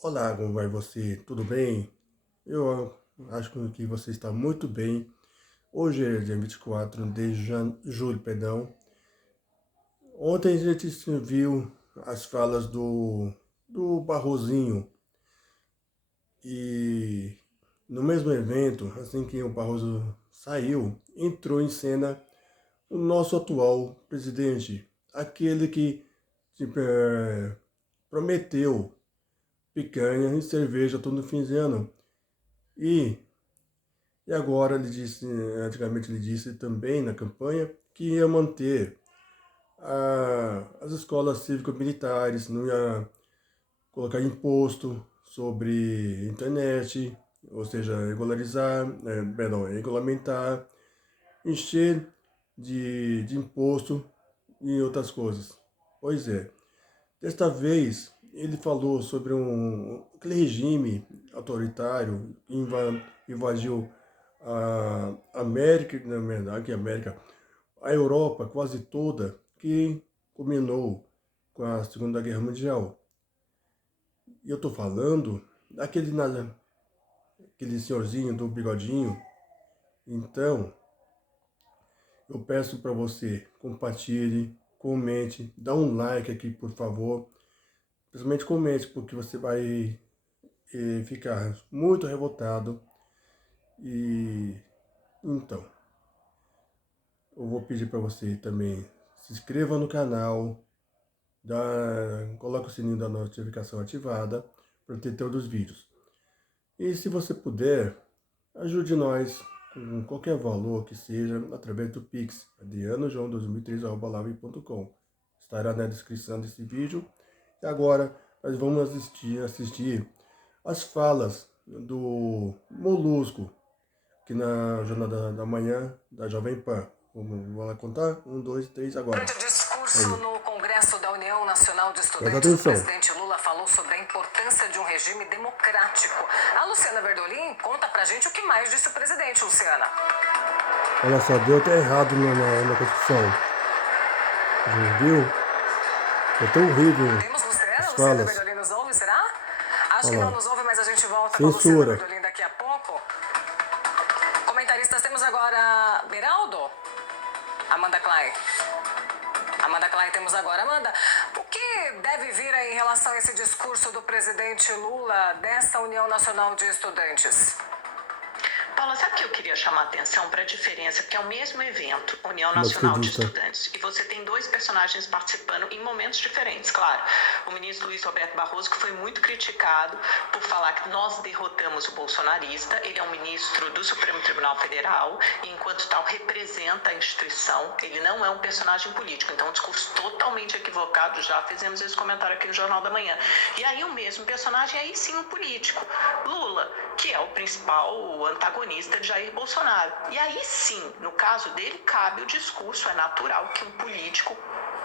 Olá, como vai você? Tudo bem? Eu acho que você está muito bem. Hoje é dia 24 de julho, perdão. Ontem a gente viu as falas do Barrosinho e no mesmo evento, assim que o Barroso saiu, entrou em cena o nosso atual presidente, aquele que tipo, prometeu picanha e cerveja todo fim de ano. E E agora ele disse, antigamente ele disse também na campanha que ia manter as escolas cívico-militares, não ia colocar imposto sobre internet, ou seja, regulamentar, encher de imposto e outras coisas. Pois é, desta vez ele falou sobre aquele regime autoritário que invadiu a América, na verdade, a América, a Europa quase toda, que culminou com a Segunda Guerra Mundial. E eu estou falando aquele senhorzinho do bigodinho. Então, eu peço para você, compartilhe, comente, dá um like aqui, por favor. Principalmente comente, porque você vai ficar muito revoltado. E então, eu vou pedir para você também se inscreva no canal, coloque o sininho da notificação ativada para ter todos os vídeos. E se você puder, ajude nós com qualquer valor que seja através do Pix, adrianojoão2013@live.com. Estará na descrição desse vídeo. E agora nós vamos assistir as falas do Molusco, aqui na Jornada da Manhã da Jovem Pan. Vamos lá contar? 1, 2, 3, agora. Durante o discurso Aí. no Congresso da União Nacional de Presta Estudantes, o atenção. presidente Lula falou sobre a importância de um regime democrático. A Luciana Verdolim conta pra gente o que mais disse o presidente, Luciana. Olha só, deu até errado na Constituição. A gente viu? É tão horrível Temos Luciana? as Luciana falas. Verdolim nos ouve, será? Acho que Olha não lá. nos ouve, mas a gente volta com a Luciana Censura. Verdolim daqui a pouco. Comentaristas, temos agora Beraldo, Amanda Klein. Amanda Klein temos agora. Amanda, o que deve vir aí em relação a esse discurso do presidente Lula dessa União Nacional de Estudantes? Paula, sabe que eu queria chamar a atenção para a diferença, que é o mesmo evento, União Não Nacional de acredita. Estudantes, e você tem dois personagens participando em momentos diferentes, claro. O ministro Luiz Roberto Barroso, que foi muito criticado por falar que nós derrotamos o bolsonarista, ele é um ministro do Supremo Tribunal Federal, e enquanto tal representa a instituição, ele não é um personagem político, então é um discurso totalmente equivocado, já fizemos esse comentário aqui no Jornal da Manhã. E aí o mesmo personagem, aí sim um político, Lula, que é o principal antagonista de Jair Bolsonaro. E aí sim, no caso dele, cabe o discurso, é natural que um político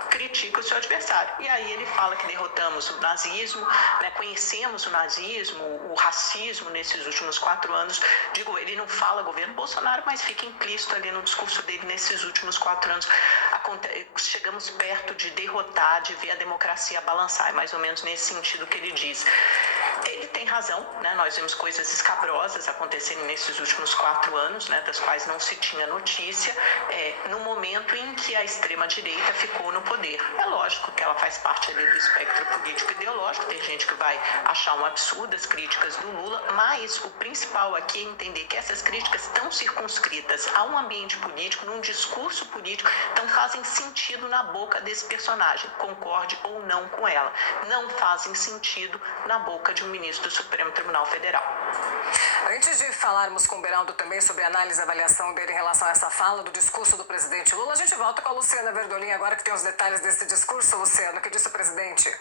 critica o seu adversário. E aí ele fala que derrotamos o nazismo, né, conhecemos o nazismo, o racismo nesses últimos 4 anos. Digo, ele não fala governo Bolsonaro, mas fica implícito ali no discurso dele nesses últimos 4 anos. Chegamos perto de derrotar, de ver a democracia balançar. É mais ou menos nesse sentido que ele diz. Ele tem razão, né? Nós vimos coisas escabrosas acontecerem nesses últimos 4 anos, né, das quais não se tinha notícia, no momento em que a extrema-direita ficou no poder. É lógico que ela faz parte ali do espectro político ideológico, tem gente que vai achar um absurdo as críticas do Lula, mas o principal aqui é entender que essas críticas estão circunscritas a um ambiente político, num discurso político, então fazem sentido na boca desse personagem, concorde ou não com ela. Não fazem sentido na boca de um ministro do Supremo Tribunal Federal. Antes de falarmos com o Beraldo também sobre a análise e avaliação dele em relação a essa fala do discurso do presidente Lula, a gente volta com a Luciana Verdolim agora, que tem os detalhes desse discurso. Luciana, o que disse o presidente?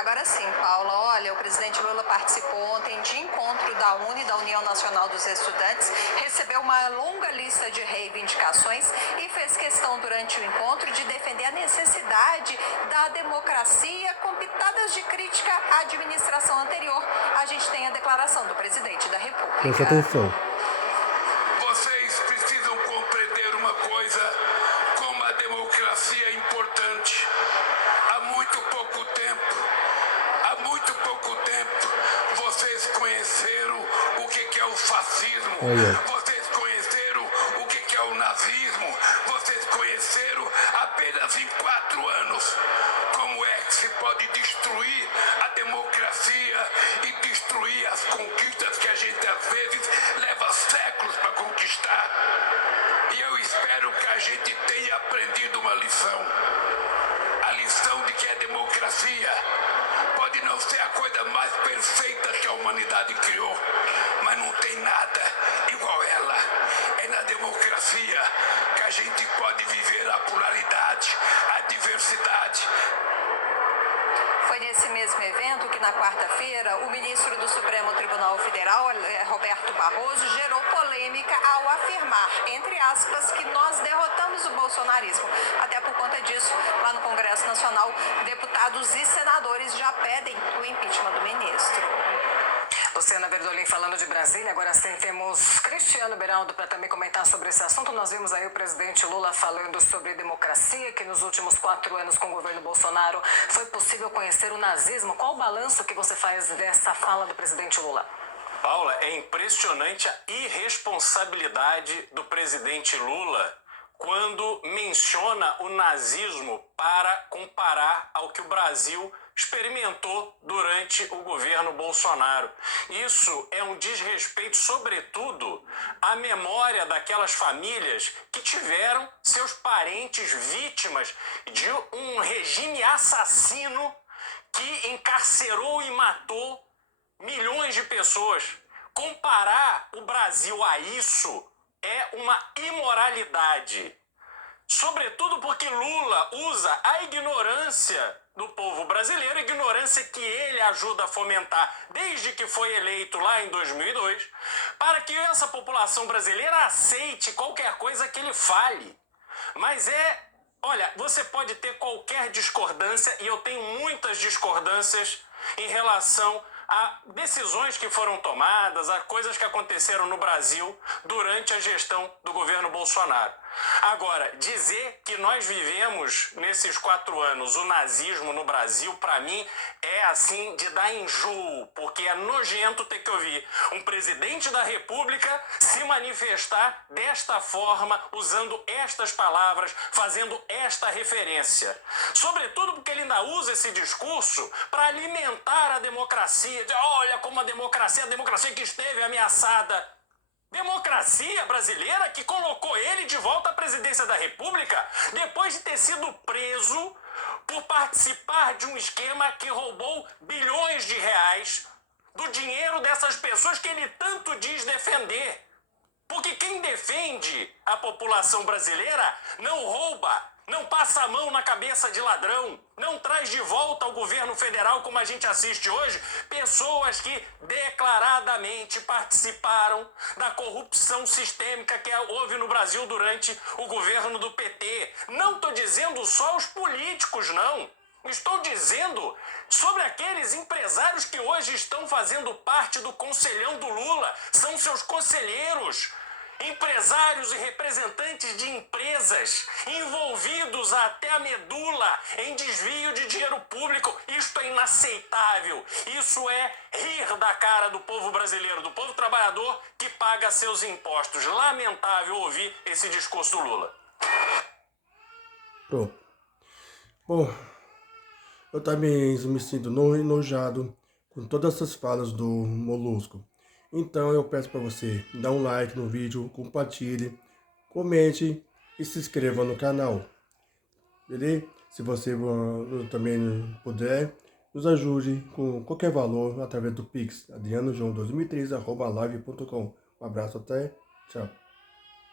Agora sim, Paula. Olha, o presidente Lula participou ontem de encontro da União Nacional dos Estudantes, recebeu uma longa lista de reivindicações e fez questão durante o encontro de defender a necessidade da democracia com pitadas de crítica à administração anterior. A gente tem a declaração do presidente da República. Presta atenção. Vocês precisam compreender uma coisa, como a democracia é importante. Há muito pouco fascismo. Aí, Vocês conheceram o que é o nazismo. Vocês conheceram apenas em 4 anos. Como é que se pode destruir a democracia e destruir as conquistas que a gente às vezes leva séculos para conquistar? E eu espero que a gente tenha aprendido uma lição. A lição de que a democracia pode não ser a coisa mais perfeita que a humanidade criou, mas não tem nada igual ela. É na democracia que a gente pode viver a pluralidade, a diversidade. Foi nesse mesmo evento que, na quarta-feira, o ministro do Supremo Tribunal Federal, Roberto Barroso, gerou polêmica ao afirmar, entre aspas, que nós derrotamos o bolsonarismo. Até por conta disso, lá no Congresso Nacional, deputados e senadores já pedem o impeachment do ministro. Luciana Verdolim falando de Brasília. Agora sim temos Cristiano Beraldo para também comentar sobre esse assunto. Nós vimos aí o presidente Lula falando sobre democracia, que nos últimos 4 anos com o governo Bolsonaro foi possível conhecer o nazismo. Qual o balanço que você faz dessa fala do presidente Lula? Paula, é impressionante a irresponsabilidade do presidente Lula quando menciona o nazismo para comparar ao que o Brasil experimentou durante o governo Bolsonaro. Isso é um desrespeito, sobretudo, à memória daquelas famílias que tiveram seus parentes vítimas de um regime assassino que encarcerou e matou milhões de pessoas. Comparar o Brasil a isso é uma imoralidade. Sobretudo porque Lula usa a ignorância do povo brasileiro, ignorância que ele ajuda a fomentar desde que foi eleito lá em 2002, para que essa população brasileira aceite qualquer coisa que ele fale. Mas olha, você pode ter qualquer discordância, e eu tenho muitas discordâncias em relação a decisões que foram tomadas, a coisas que aconteceram no Brasil durante a gestão do governo Bolsonaro. Agora, dizer que nós vivemos nesses 4 anos o nazismo no Brasil, para mim, é assim de dar enjoo, porque é nojento ter que ouvir um presidente da República se manifestar desta forma, usando estas palavras, fazendo esta referência. Sobretudo porque ele ainda usa esse discurso para alimentar a democracia. Olha como a democracia que esteve ameaçada. Democracia brasileira que colocou ele de volta à presidência da República depois de ter sido preso por participar de um esquema que roubou bilhões de reais do dinheiro dessas pessoas que ele tanto diz defender. Porque quem defende a população brasileira não rouba, não passa a mão na cabeça de ladrão, não traz de volta ao governo federal, como a gente assiste hoje, pessoas que declaradamente participaram da corrupção sistêmica que houve no Brasil durante o governo do PT. Não estou dizendo só os políticos, não. Estou dizendo sobre aqueles empresários que hoje estão fazendo parte do conselhão do Lula, são seus conselheiros. Empresários e representantes de empresas envolvidos até a medula em desvio de dinheiro público. Isto é inaceitável. Isso é rir da cara do povo brasileiro, do povo trabalhador que paga seus impostos. Lamentável ouvir esse discurso do Lula. Pronto. Bom, eu também me sinto enojado com todas essas falas do Molusco. Então eu peço para você dar um like no vídeo, compartilhe, comente e se inscreva no canal. Beleza? Se você também puder, nos ajude com qualquer valor através do Pix, adrianojoão2013@live.com. Um abraço, até, tchau.